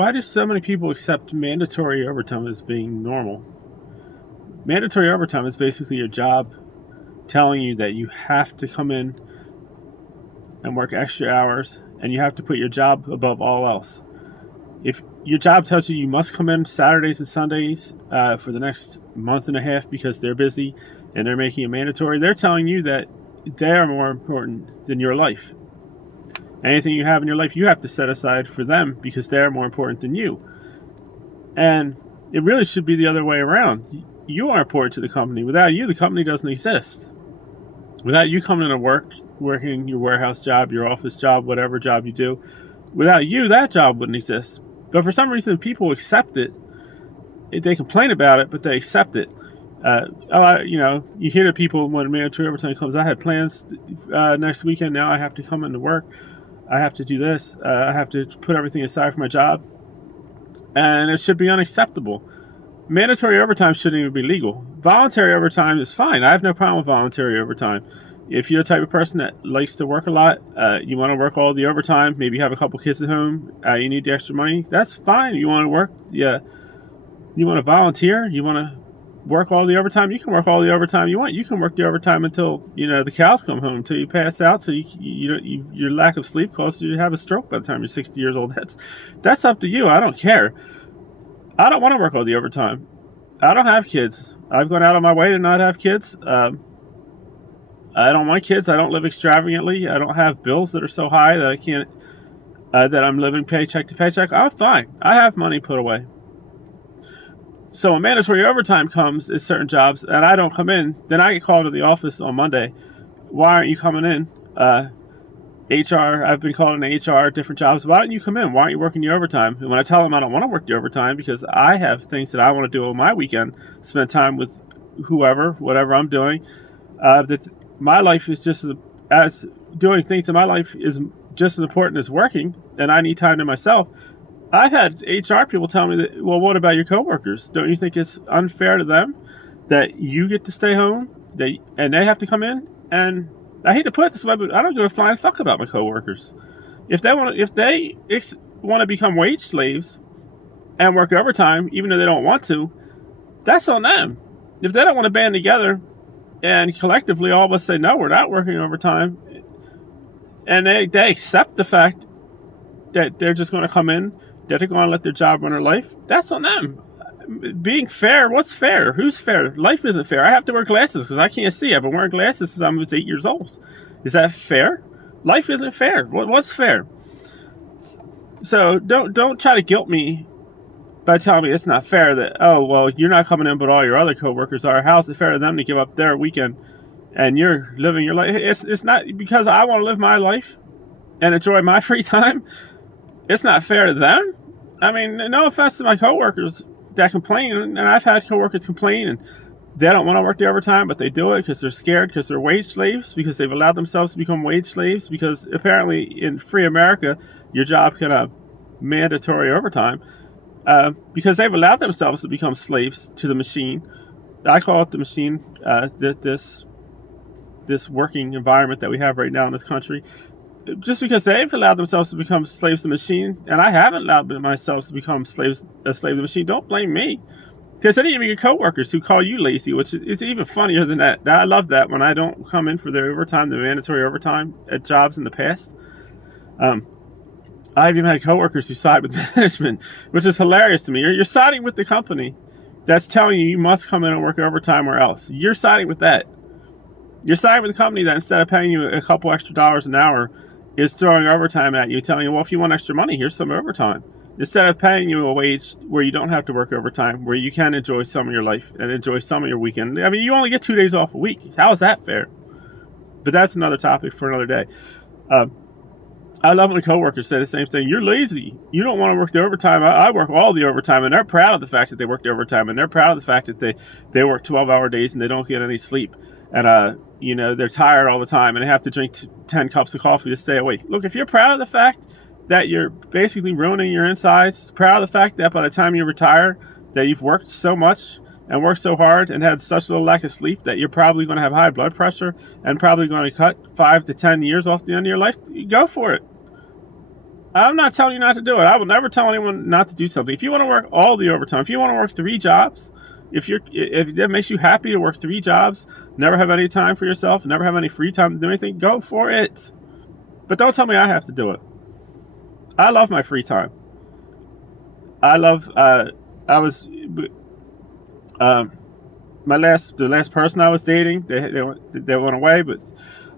why do so many people accept mandatory overtime as being normal? Mandatory overtime is basically your job telling you that you have to come in and work extra hours, and you have to put your job above all else. If your job tells you you must come in Saturdays and Sundays for the next month and a half because they're busy and they're making it mandatory, they're telling you that they're more important than your life. Anything you have in your life, you have to set aside for them because they're more important than you. And it really should be the other way around. You are important to the company. Without you, the company doesn't exist. Without you coming to work, working your warehouse job, your office job, whatever job you do, without you, that job wouldn't exist. But for some reason, people accept it. They complain about it, but they accept it. You hear the people when mandatory overtime comes, I had plans next weekend, now I have to come into work. I have to do this. I have to put everything aside for my job. And it should be unacceptable. Mandatory overtime shouldn't even be legal. Voluntary overtime is fine. I have no problem with voluntary overtime. If you're the type of person that likes to work a lot, you want to work all the overtime, maybe you have a couple kids at home, you need the extra money, that's fine. You want to work, you want to volunteer, you want to work all the overtime, you can work all the overtime you want. You can work the overtime until, the cows come home, until you pass out, so your lack of sleep causes you to have a stroke by the time you're 60 years old. That's up to you. I don't care. I don't want to work all the overtime. I don't have kids. I've gone out of my way to not have kids. I don't want kids. I don't live extravagantly. I don't have bills that are so high that I can't, that I'm living paycheck to paycheck. I'm fine. I have money put away. So when mandatory overtime comes at certain jobs and I don't come in, then I get called to the office on Monday. Why aren't you coming in? HR, I've been called in HR, different jobs. Why don't you come in? Why aren't you working the overtime? And when I tell them I don't want to work the overtime because I have things that I want to do on my weekend, spend time with whoever, whatever I'm doing, that my life is just as doing things in my life is just as important as working, and I need time to myself. I've had HR people tell me that, well, what about your coworkers? Don't you think it's unfair to them that you get to stay home and they have to come in? And I hate to put it this way, but I don't give a flying fuck about my coworkers. If they want to become wage slaves and work overtime, even though they don't want to, that's on them. If they don't want to band together and collectively all of us say, no, we're not working overtime, and they accept the fact that they're just going to come in, that they're going to let their job run their life, that's on them. Being fair, what's fair? Who's fair? Life isn't fair. I have to wear glasses because I can't see. I've been wearing glasses since I was 8 years old. Is that fair? Life isn't fair. What's fair? So don't try to guilt me by telling me it's not fair that, oh, well, you're not coming in, but all your other coworkers are. How is it fair to them to give up their weekend and you're living your life? It's not because I want to live my life and enjoy my free time. It's not fair to them. I mean, no offense to my coworkers that complain, and I've had coworkers complain, and they don't want to work the overtime, but they do it because they're scared, because they're wage slaves, because they've allowed themselves to become wage slaves, because apparently in free America, your job can have mandatory overtime, because they've allowed themselves to become slaves to the machine. I call it the machine, this working environment that we have right now in this country. Just because they've allowed themselves to become slaves to the machine, and I haven't allowed myself to become a slave to the machine, don't blame me. Because any of your coworkers who call you lazy, which is even funnier than that. I love that when I don't come in for the overtime, the mandatory overtime at jobs in the past. I've even had coworkers who side with management, which is hilarious to me. You're siding with the company that's telling you must come in and work overtime or else. You're siding with that. You're siding with the company that instead of paying you a couple extra dollars an hour is throwing overtime at you, telling you, well, if you want extra money, here's some overtime. Instead of paying you a wage where you don't have to work overtime, where you can enjoy some of your life and enjoy some of your weekend. I mean, you only get 2 days off a week. How is that fair? But that's another topic for another day. I love when coworkers say the same thing. You're lazy. You don't want to work the overtime. I work all the overtime, and they're proud of the fact that they work the overtime, and they're proud of the fact that they work 12-hour days and they don't get any sleep. And, they're tired all the time and they have to drink 10 cups of coffee to stay awake. Look, if you're proud of the fact that you're basically ruining your insides, proud of the fact that by the time you retire, that you've worked so much and worked so hard and had such little lack of sleep that you're probably going to have high blood pressure and probably going to cut 5 to 10 years off the end of your life, go for it. I'm not telling you not to do it. I will never tell anyone not to do something. If you want to work all the overtime, if you want to work 3 jobs, if that makes you happy to work 3 jobs, never have any time for yourself, never have any free time to do anything, go for it. But don't tell me I have to do it. I love my free time. I love. I was. The last person I was dating, they went away, but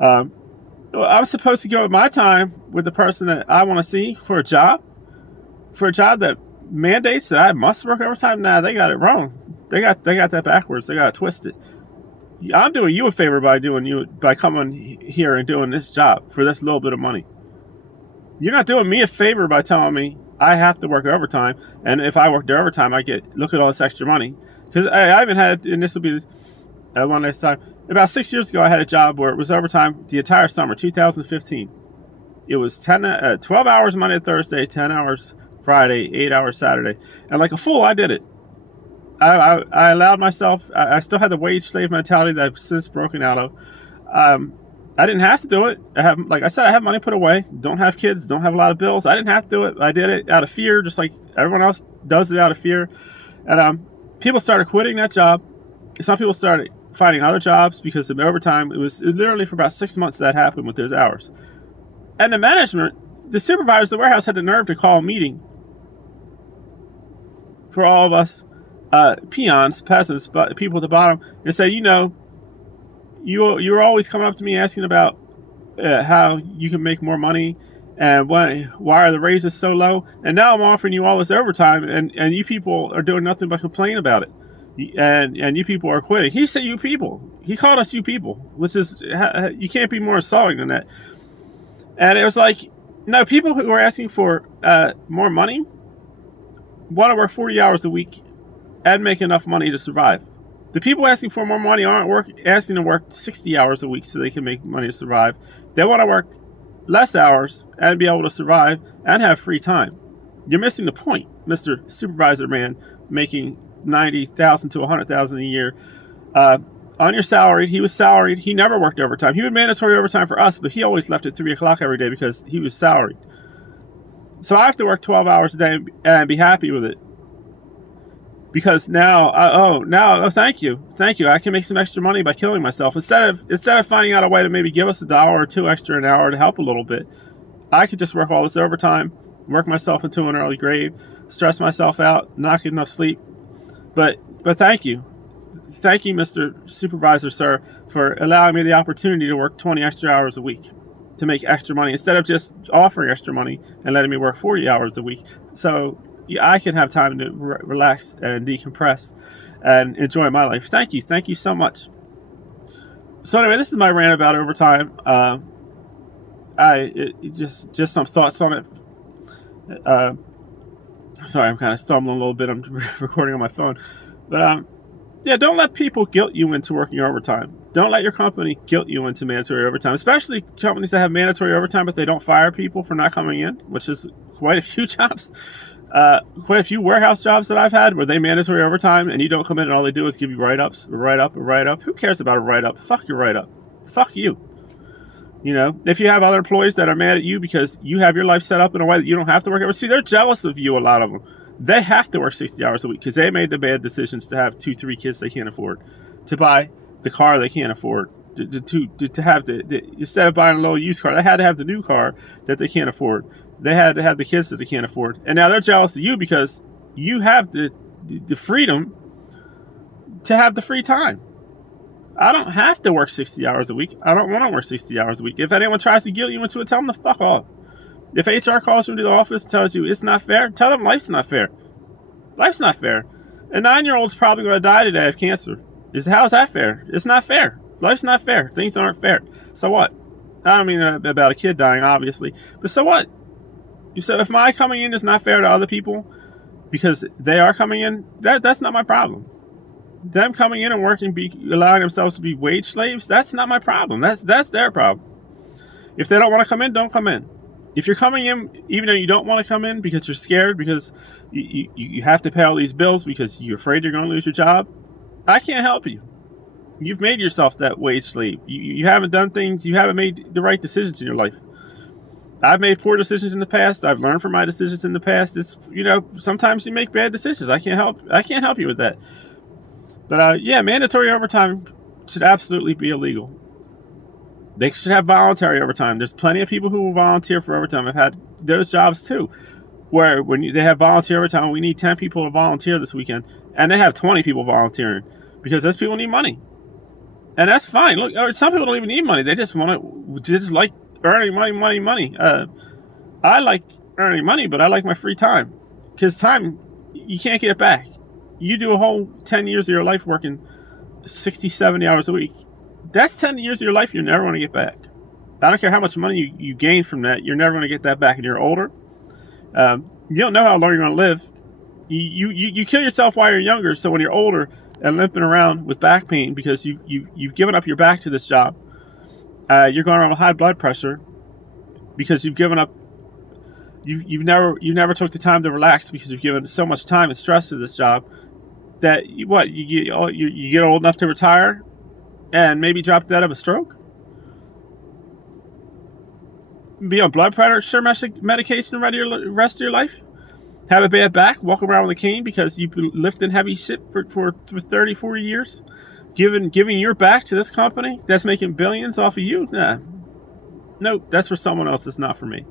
I was supposed to go with my time with the person that I want to see for a job that mandates that I must work overtime. Nah, they got it wrong. They got that backwards. They got it twisted. I'm doing you a favor by coming here and doing this job for this little bit of money. You're not doing me a favor by telling me I have to work overtime, and if I work the overtime, look at all this extra money. Because I even had, and this will be one last time. About 6 years ago, I had a job where it was overtime the entire summer, 2015. It was 12 hours Monday to Thursday, 10 hours Friday, 8 hours Saturday. And like a fool, I did it. I allowed myself, I still had the wage slave mentality that I've since broken out of. I didn't have to do it. Like I said, I have money put away. Don't have kids. Don't have a lot of bills. I didn't have to do it. I did it out of fear, just like everyone else does it out of fear. And people started quitting that job. Some people started finding other jobs because of overtime. It was literally for about 6 months that happened with those hours. And the management, the supervisors, the warehouse had the nerve to call a meeting for all of us peons, peasants, people at the bottom, and say, you're always coming up to me asking about how you can make more money and why are the raises so low, and now I'm offering you all this overtime, and you people are doing nothing but complain about it, and you people are quitting. He said you people. He called us you people, which is, you can't be more insulting than that. And it was like, no, people who are asking for more money want to work 40 hours a week and make enough money to survive. The people asking for more money aren't asking to work 60 hours a week so they can make money to survive. They want to work less hours and be able to survive and have free time. You're missing the point, Mr. Supervisor Man, making $90,000 to $100,000 a year. On your salary, he was salaried. He never worked overtime. He would mandatory overtime for us, but he always left at 3 o'clock every day because he was salaried. So I have to work 12 hours a day and be happy with it. Because now, thank you, I can make some extra money by killing myself instead of finding out a way to maybe give us $1 or $2 extra an hour to help a little bit. I could just work all this overtime, work myself into an early grave, stress myself out, not get enough sleep. But thank you, Mr. Supervisor, sir, for allowing me the opportunity to work 20 extra hours a week to make extra money instead of just offering extra money and letting me work 40 hours a week. So I can have time to relax and decompress and enjoy my life. Thank you so much. So anyway, this is my rant about overtime. Just some thoughts on it. Sorry, I'm kind of stumbling a little bit. I'm recording on my phone, but don't let people guilt you into working overtime. Don't let your company guilt you into mandatory overtime, especially companies that have mandatory overtime but they don't fire people for not coming in, which is quite a few jobs. Quite a few warehouse jobs that I've had where they mandatory overtime and you don't come in and all they do is give you write-ups, write up. Who cares about a write-up? Fuck your write-up. Fuck you. If you have other employees that are mad at you because you have your life set up in a way that you don't have to work over, see, they're jealous of you, a lot of them. They have to work 60 hours a week because they made the bad decisions to have 2-3 kids they can't afford, to buy the car they can't afford, to have instead of buying a little used car, they had to have the new car that they can't afford. They had to have the kids that they can't afford. And now they're jealous of you because you have the freedom to have the free time. I don't have to work 60 hours a week. I don't want to work 60 hours a week. If anyone tries to guilt you into it, tell them to fuck off. If HR calls you into the office and tells you it's not fair, tell them life's not fair. Life's not fair. A 9-year-old's probably going to die today of cancer. How's that fair? It's not fair. Life's not fair. Things aren't fair. So what? I don't mean about a kid dying, obviously. But so what? So if my coming in is not fair to other people because they are coming in, that's not my problem. Them coming in and working, allowing themselves to be wage slaves, that's not my problem. That's their problem. If they don't want to come in, don't come in. If you're coming in, even though you don't want to come in because you're scared, because you have to pay all these bills because you're afraid you're going to lose your job, I can't help you. You've made yourself that wage slave. You haven't done things, you haven't made the right decisions in your life. I've made poor decisions in the past. I've learned from my decisions in the past. It's, sometimes you make bad decisions. I can't help you with that. But yeah, mandatory overtime should absolutely be illegal. They should have voluntary overtime. There's plenty of people who will volunteer for overtime. I've had those jobs too, where when they have volunteer overtime, we need 10 people to volunteer this weekend, and they have 20 people volunteering because those people need money, and that's fine. Look, some people don't even need money; they just like earning money. I like earning money, but I like my free time, because time, you can't get it back. You do a whole 10 years of your life working 60, 70 hours a week. That's 10 years of your life you're never going to get back. I don't care how much money you gain from that, you're never going to get that back. And you're older. You don't know how long you're going to live. You kill yourself while you're younger, so when you're older and limping around with back pain because you've given up your back to this job, you're going around with high blood pressure because you've given up. You never took the time to relax because you've given so much time and stress to this job that you get old enough to retire and maybe drop dead of a stroke. Be on blood pressure medication the rest of your life. Have a bad back, walk around with a cane because you've been lifting heavy shit for 30, 40 years. Giving your back to this company that's making billions off of you? Nah. Nope, that's for someone else. It's not for me.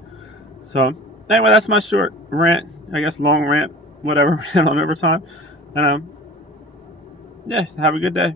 So, anyway, that's my short rant. I guess long rant, whatever, on overtime. And, yeah, have a good day.